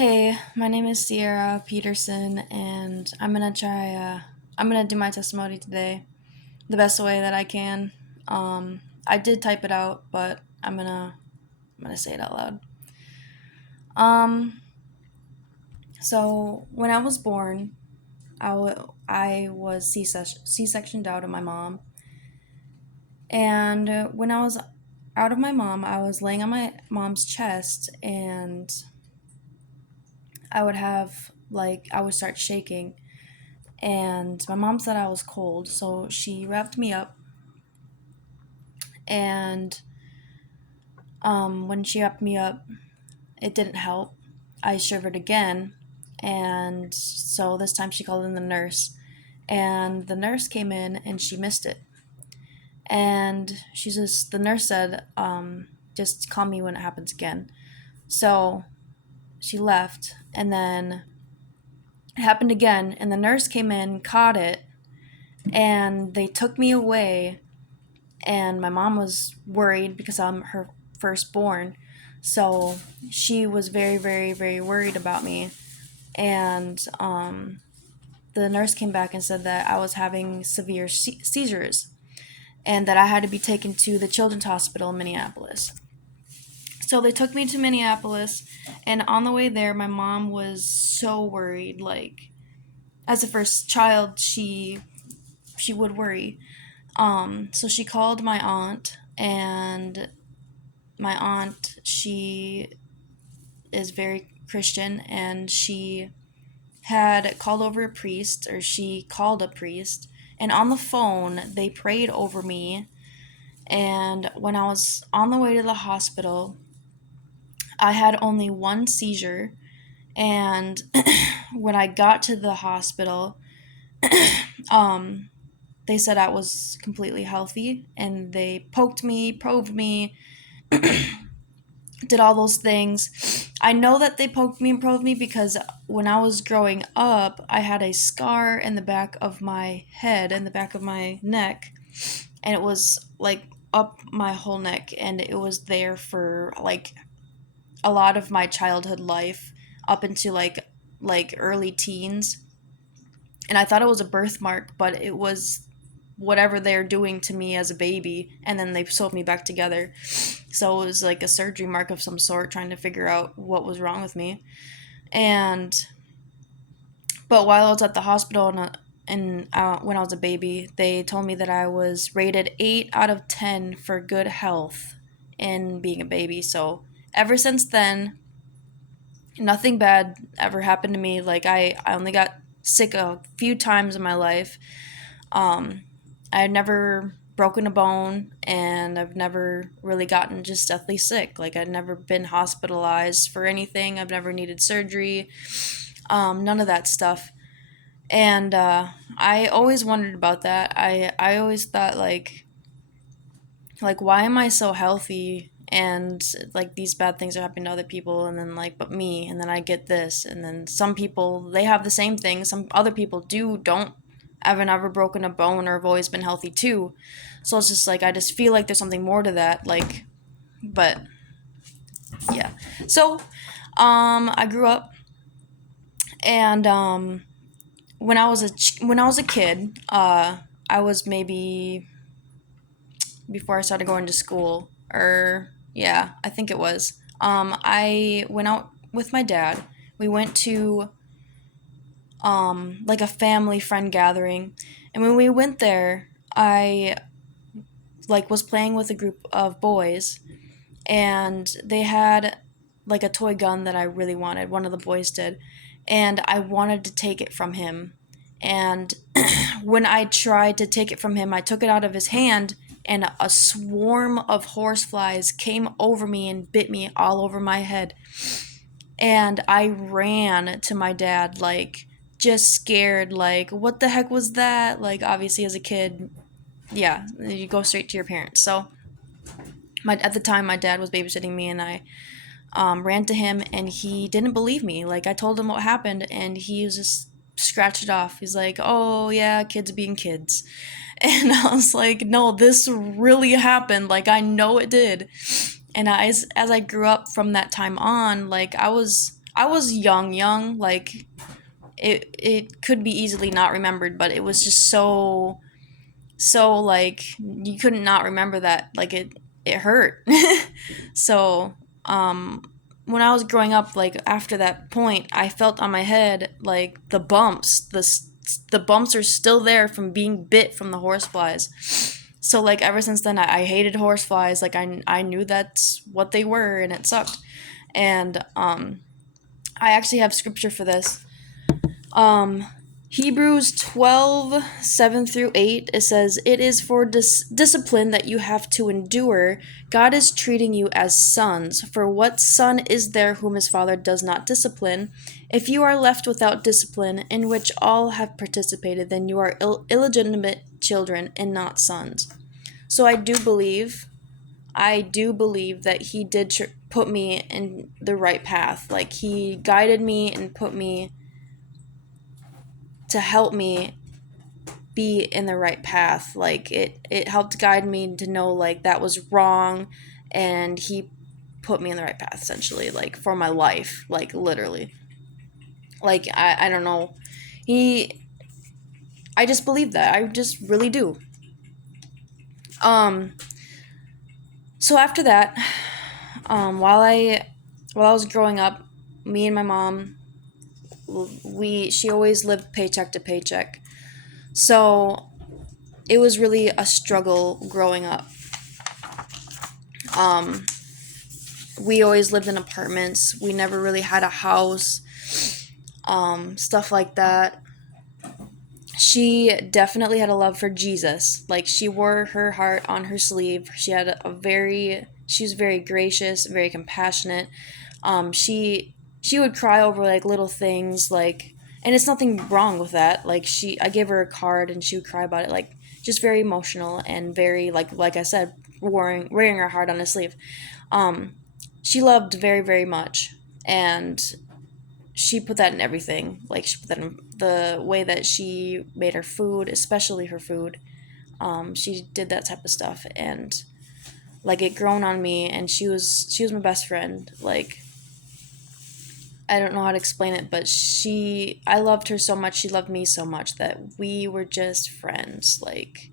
Hey, my name is Cearia Petersen, and I'm gonna do my testimony today the best way that I can. I did type it out, but I'm gonna say it out loud. Um, so when I was born, I was C-sectioned out of my mom, and when I was out of my mom, I was laying on my mom's chest, and I would start shaking, and my mom said I was cold, so she wrapped me up. And when she wrapped me up, it didn't help. I shivered again, and so this time she called in the nurse, and the nurse came in and she missed it. And the nurse said, just call me when it happens again. So she left, and then it happened again, and the nurse came in, caught it, and they took me away. And my mom was worried because I'm her firstborn. So she was very, very, very worried about me. And the nurse came back and said that I was having severe seizures and that I had to be taken to the Children's Hospital in Minneapolis. So they took me to Minneapolis, and on the way there, my mom was so worried. Like, as a first child, she would worry. So she called my aunt, and my aunt, she is very Christian, and she had called over a priest, or she called a priest, and on the phone, they prayed over me. And when I was on the way to the hospital, I had only one seizure. And when I got to the hospital, um, they said I was completely healthy, and they poked me, probed me, did all those things. I know that they poked me and probed me because when I was growing up, I had a scar in the back of my head, in the back of my neck, and it was like up my whole neck, and it was there for like a lot of my childhood life up into like early teens. And I thought it was a birthmark, but it was whatever they're doing to me as a baby, and then they sewed me back together. So it was like a surgery mark of some sort, trying to figure out what was wrong with me. And but while I was at the hospital when I was a baby, they told me that I was rated 8 out of 10 for good health in being a baby. So ever since then, nothing bad ever happened to me. Like I only got sick a few times in my life. I had never broken a bone, and I've never really gotten just deathly sick. Like, I'd never been hospitalized for anything. I've never needed surgery. None of that stuff. And I always wondered about that. I always thought like why am I so healthy, and like these bad things are happening to other people, and then like but me, and then I get this, and then some people, they have the same thing, some other people don't haven't ever broken a bone or have always been healthy too. So it's just like I just feel like there's something more to that, like, but yeah. So I grew up, and when I was a kid, I was maybe before I started going to school, or yeah, I think it was. I went out with my dad. We went to like a family friend gathering, and when we went there, I like was playing with a group of boys, and they had like a toy gun that I really wanted. One of the boys did, and I wanted to take it from him. And when I tried to take it from him, I took it out of his hand, and a swarm of horseflies came over me and bit me all over my head. And I ran to my dad, like, just scared, like, what the heck was that? Like, obviously, as a kid, yeah, you go straight to your parents. So, at the time, my dad was babysitting me, and I ran to him, and he didn't believe me. Like, I told him what happened, and he was just scratched it off. He's like, oh, yeah, kids being kids. And I was like, no, this really happened. Like, I know it did. And as I grew up from that time on, like, I was young, like it could be easily not remembered, but it was just so like you couldn't not remember that, like it hurt. So um when I was growing up, like after that point, I felt on my head like the bumps are still there from being bit from the horseflies. So like ever since then, I hated horseflies. Like I knew that's what they were, and it sucked. And I actually have scripture for this. um Hebrews 12:7-8, it says, "It is for discipline that you have to endure. God is treating you as sons. For what son is there whom his father does not discipline? If you are left without discipline, in which all have participated, then you are illegitimate children and not sons." So I do believe that he did put me in the right path. Like he guided me and put me to help me be in the right path. Like it helped guide me to know like that was wrong, and he put me in the right path essentially, like for my life, like literally. Like I don't know. He I just believe that. I just really do. Um so after that, while I was growing up, me and my mom, we she always lived paycheck to paycheck. So it was really a struggle growing up. Um we always lived in apartments. We never really had a house, stuff like that. She definitely had a love for Jesus. Like she wore her heart on her sleeve. She was very gracious, very compassionate. She would cry over like little things, like, and it's nothing wrong with that. Like I gave her a card and she would cry about it, like just very emotional and very like I said, wearing her heart on her sleeve. Um, she loved very very much, and she put that in everything. Like she put that in the way that she made her food, especially her food. She did that type of stuff, and like it grown on me. And she was my best friend. Like I don't know how to explain it, but I loved her so much. She loved me so much that we were just friends. Like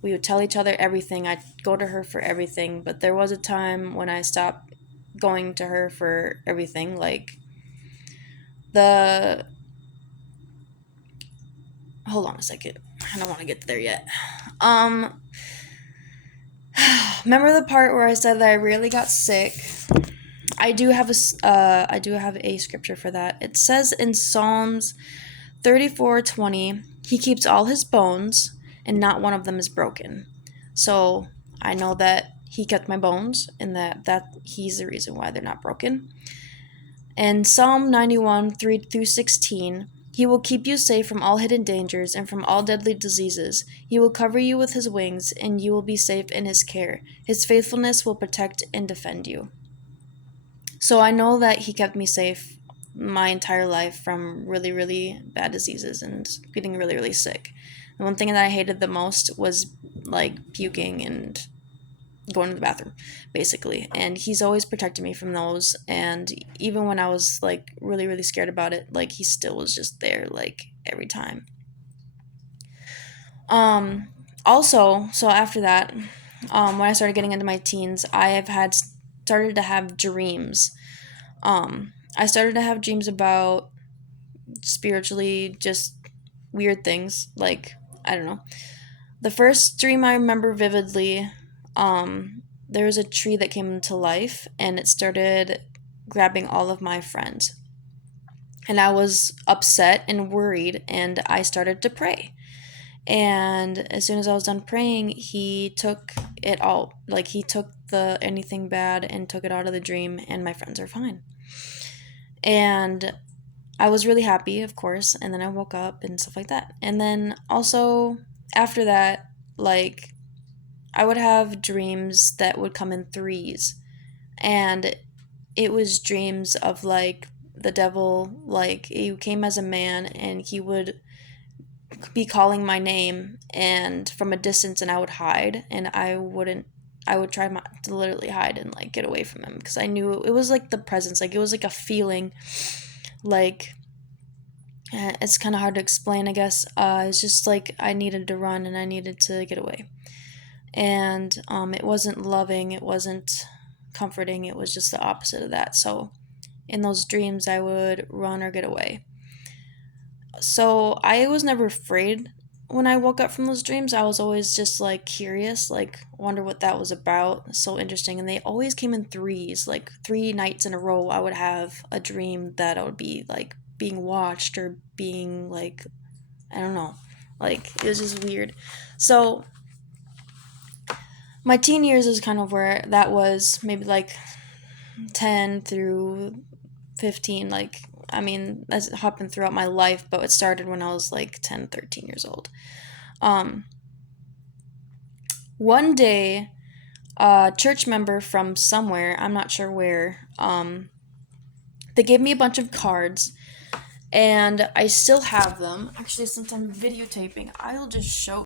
we would tell each other everything. I'd go to her for everything. But there was a time when I stopped going to her for everything. Like the hold on a second. I don't want to get there yet. Um, remember the part where I said that I really got sick? I do have a scripture for that. It says in Psalms 34:20, "He keeps all his bones, and not one of them is broken." So I know that he kept my bones, and that he's the reason why they're not broken. And Psalm 91:3-16, "He will keep you safe from all hidden dangers and from all deadly diseases. He will cover you with his wings, and you will be safe in his care. His faithfulness will protect and defend you." So I know that he kept me safe my entire life from really, really bad diseases and getting really, really sick. The one thing that I hated the most was like puking and going to the bathroom, basically. And he's always protected me from those. And even when I was like really, really scared about it, like he still was just there, like every time. Um, Also, so after that, when I started getting into my teens, I have had started to have dreams. I started to have dreams about spiritually just weird things. Like, I don't know. The first dream I remember vividly, there was a tree that came into life and it started grabbing all of my friends. And I was upset and worried, and I started to pray. And as soon as I was done praying, he took it all. Like, he took the anything bad and took it out of the dream, and my friends are fine. And I was really happy, of course, and then I woke up and stuff like that. And then also after that, like I would have dreams that would come in threes. And it was dreams of like the devil, like he came as a man and he would be calling my name and from a distance, and I would hide and I wouldn't I would try to literally hide and like get away from him because I knew it was like the presence, like it was like a feeling, like it's kind of hard to explain, I guess. It's just like I needed to run and I needed to get away, and it wasn't loving, it wasn't comforting, it was just the opposite of that. So in those dreams, I would run or get away. So I was never afraid when I woke up from those dreams. I was always just like curious, like wonder what that was about. So interesting. And they always came in threes, like 3 nights in a row. I would have a dream that I would be like being watched or being like, I don't know, like it was just weird. So my teen years is kind of where that was, maybe like 10 through 15. Like, I mean, that's happened throughout my life, but it started when I was like 10, 13 years old. Um, One day, a church member from somewhere, I'm not sure where, they gave me a bunch of cards, and I still have them. Actually, since I'm videotaping, I'll just show